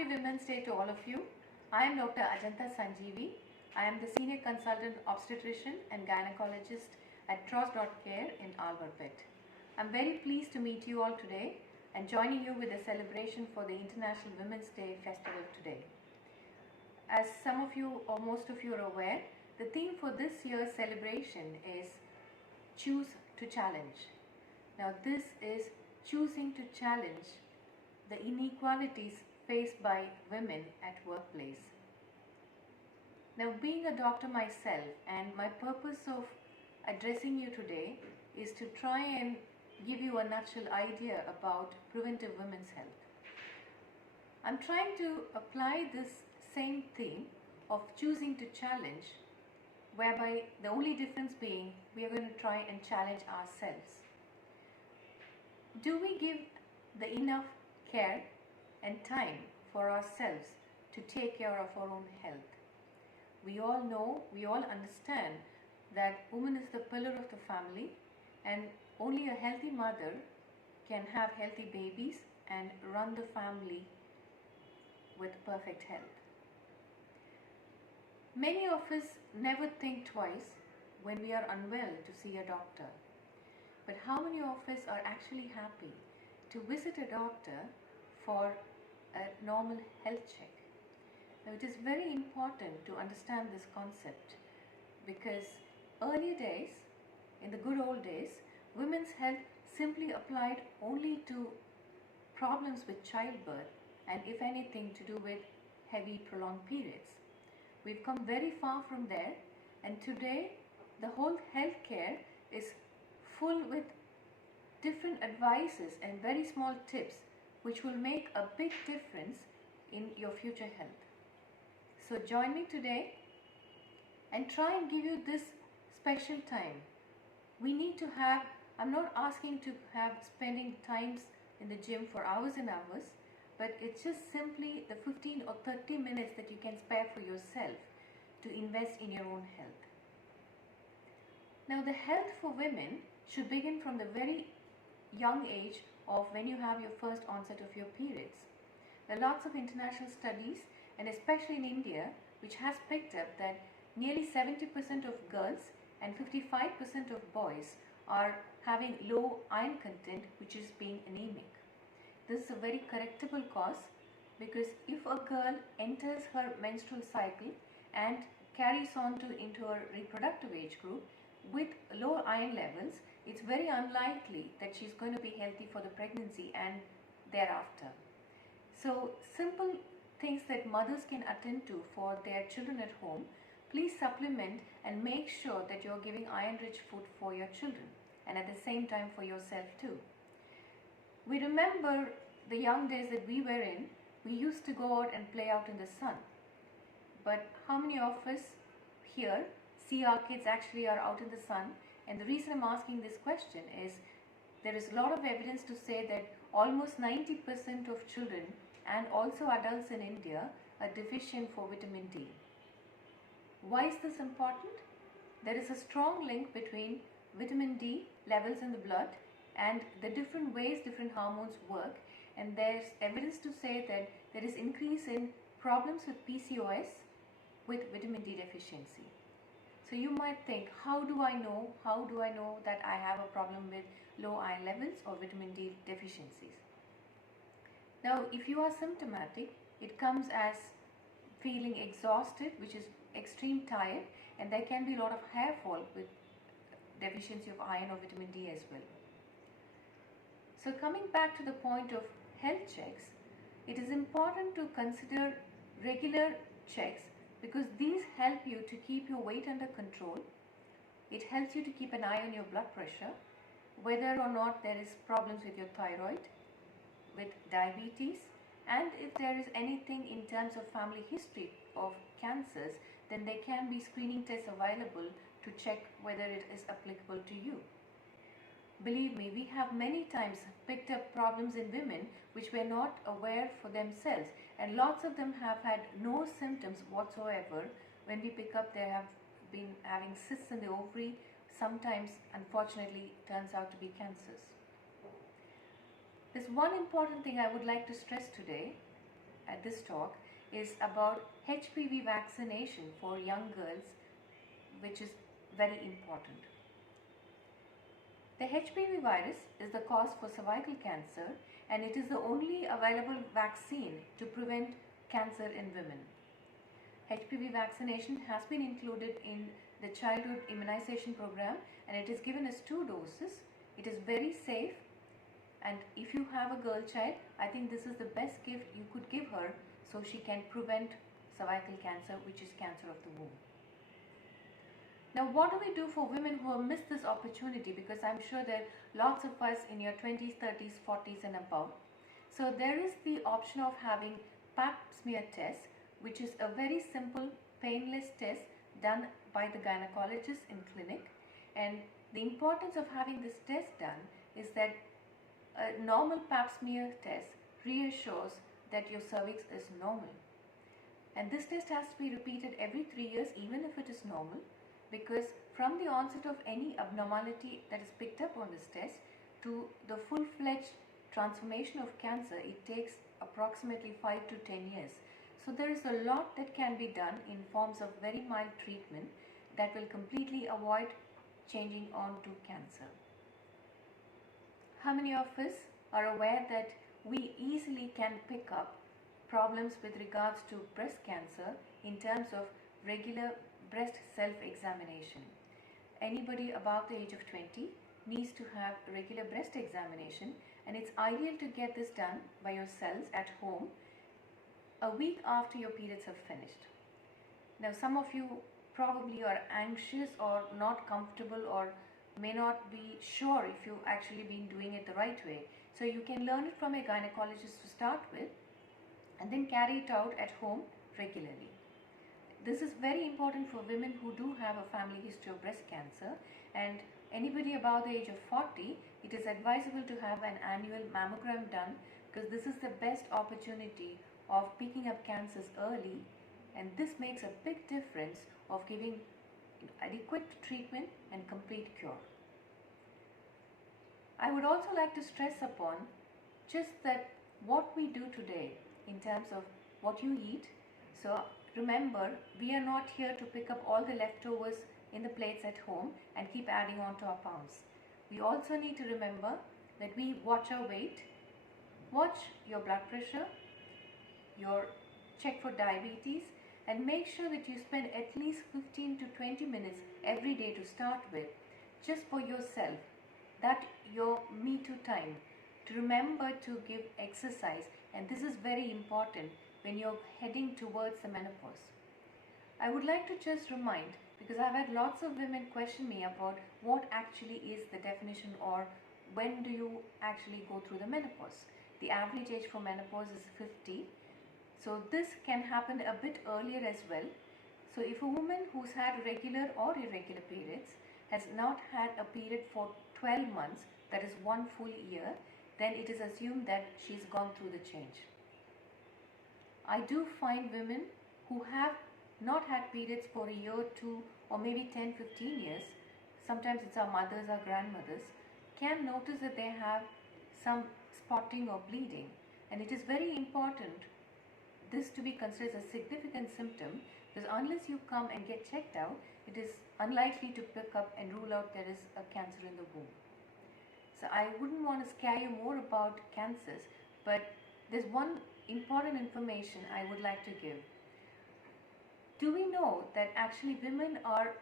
Happy Women's Day to all of you. I am Dr. Ajantha Sanjeevi. I am the Senior Consultant Obstetrician and Gynaecologist at TROS.Care in Albertville. I am very pleased to meet you all today and joining you with a celebration for the International Women's Day festival today. As some of you or most of you are aware, the theme for this year's celebration is Choose to Challenge. Now this is choosing to challenge the inequalities faced by women at workplace. Now, being a doctor myself, and my purpose of addressing you today is to try and give you a nutshell idea about preventive women's health. I'm trying to apply this same theme of choosing to challenge, whereby the only difference being we are going to try and challenge ourselves. Do we give the enough care and time for ourselves to take care of our own health? We all know, we all understand that woman is the pillar of the family, and only a healthy mother can have healthy babies and run the family with perfect health. Many of us never think twice when we are unwell to see a doctor. But how many of us are actually happy to visit a doctor for a normal health check? Now, it is very important to understand this concept because earlier days, in the good old days, women's health simply applied only to problems with childbirth and, if anything, to do with heavy prolonged periods. We've come very far from there, and today the whole healthcare is full with different advices and very small tips which will make a big difference in your future health. So join me today and try and give you this special time. We need to have, I'm not asking to have spending times in the gym for hours and hours, but it's just simply the 15 or 30 minutes that you can spare for yourself to invest in your own health. Now, the health for women should begin from the very young age of when you have your first onset of your periods. There are lots of international studies, and especially in India, which has picked up that nearly 70% of girls and 55% of boys are having low iron content, which is being anemic. This is a very correctable cause because if a girl enters her menstrual cycle and carries on into her reproductive age group with low iron levels, it's very unlikely that she's going to be healthy for the pregnancy and thereafter. So simple things that mothers can attend to for their children at home: please supplement and make sure that you're giving iron-rich food for your children and at the same time for yourself too. We remember the young days that we were in. We used to go out and play out in the sun. But how many of us here see our kids actually are out in the sun? And the reason I'm asking this question is there is a lot of evidence to say that almost 90% of children and also adults in India are deficient for vitamin D. Why is this important? There is a strong link between vitamin D levels in the blood and the different ways different hormones work, and there's evidence to say that there is increase in problems with PCOS with vitamin D deficiency. So you might think, how do I know that I have a problem with low iron levels or vitamin D deficiencies? Now, if you are symptomatic, it comes as feeling exhausted, which is extreme tired, and there can be a lot of hair fall with deficiency of iron or vitamin D as well. So coming back to the point of health checks, it is important to consider regular checks because these help you to keep your weight under control. It helps you to keep an eye on your blood pressure, whether or not there is problems with your thyroid, with diabetes, and if there is anything in terms of family history of cancers, then there can be screening tests available to check whether it is applicable to you. Believe me, we have many times picked up problems in women which were not aware for themselves, and lots of them have had no symptoms whatsoever. When we pick up, they have been having cysts in the ovary, sometimes unfortunately turns out to be cancers. There's one important thing I would like to stress today. at this talk is about HPV vaccination for young girls, which is very important. The HPV virus is the cause for cervical cancer, and it is the only available vaccine to prevent cancer in women. HPV vaccination has been included in the childhood immunization program, and it is given as 2 doses. It is very safe, and if you have a girl child, I think this is the best gift you could give her so she can prevent cervical cancer, which is cancer of the womb. Now, what do we do for women who have missed this opportunity? Because I'm sure there are lots of us in your 20s, 30s, 40s and above. So there is the option of having Pap Smear Test, which is a very simple, painless test done by the gynecologist in clinic. And the importance of having this test done is that a normal Pap Smear test reassures that your cervix is normal. And this test has to be repeated every 3 years, even if it is normal, because from the onset of any abnormality that is picked up on this test to the full-fledged transformation of cancer, it takes approximately 5 to 10 years. So there is a lot that can be done in forms of very mild treatment that will completely avoid changing on to cancer. How many of us are aware that we easily can pick up problems with regards to breast cancer in terms of regular breast self-examination? Anybody above the age of 20 needs to have regular breast examination, and it's ideal to get this done by yourselves at home a week after your periods have finished. Now, some of you probably are anxious or not comfortable or may not be sure if you've actually been doing it the right way. So you can learn it from a gynecologist to start with and then carry it out at home regularly. This is very important for women who do have a family history of breast cancer, and anybody above the age of 40, it is advisable to have an annual mammogram done, because this is the best opportunity of picking up cancers early, and this makes a big difference of giving adequate treatment and complete cure. I would also like to stress upon just that what we do today in terms of what you eat. So remember, we are not here to pick up all the leftovers in the plates at home and keep adding on to our pounds. We also need to remember that we watch our weight, watch your blood pressure, your check for diabetes, and make sure that you spend at least 15 to 20 minutes every day to start with, just for yourself, that your me too time, to remember to give exercise, and this is very important when you're heading towards the menopause. I would like to just remind, because I've had lots of women question me about what actually is the definition, or when do you actually go through the menopause. The average age for menopause is 50. So this can happen a bit earlier as well. So if a woman who's had regular or irregular periods has not had a period for 12 months, that is 1 full year, then it is assumed that she's gone through the change. I do find women who have not had periods for a year, 2, or maybe 10, 15 years, sometimes it's our mothers, our grandmothers, can notice that they have some spotting or bleeding. And it is very important this to be considered a significant symptom, because unless you come and get checked out, it is unlikely to pick up and rule out there is a cancer in the womb. So I wouldn't want to scare you more about cancers, but there's one important information I would like to give. Do we know that actually women are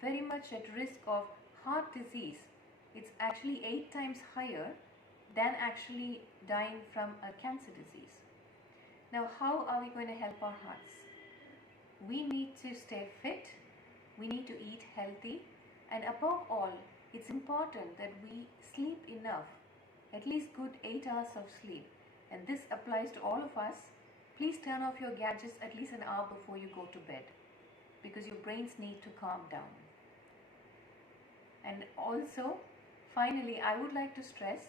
very much at risk of heart disease? It's actually 8 times higher than actually dying from a cancer disease. Now, how are we going to help our hearts? We need to stay fit, we need to eat healthy, and above all, it's important that we sleep enough, at least good 8 hours of sleep. And this applies to all of us. Please turn off your gadgets at least an hour before you go to bed, because your brains need to calm down. And also, finally, I would like to stress,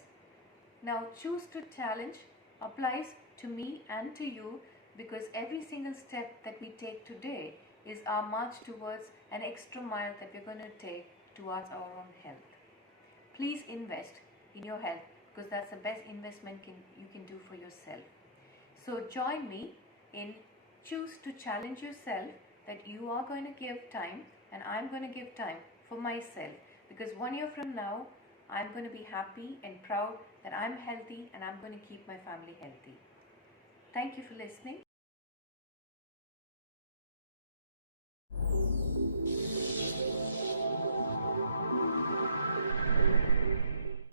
now choose to challenge applies to me and to you, because every single step that we take today is our march towards an extra mile that we're going to take towards our own health. Please invest in your health, because that's the best investment you can do for yourself. So join me in choose to challenge yourself that you are going to give time and I'm going to give time for myself, because 1 year from now I'm going to be happy and proud that I'm healthy and I'm going to keep my family healthy. Thank you for listening.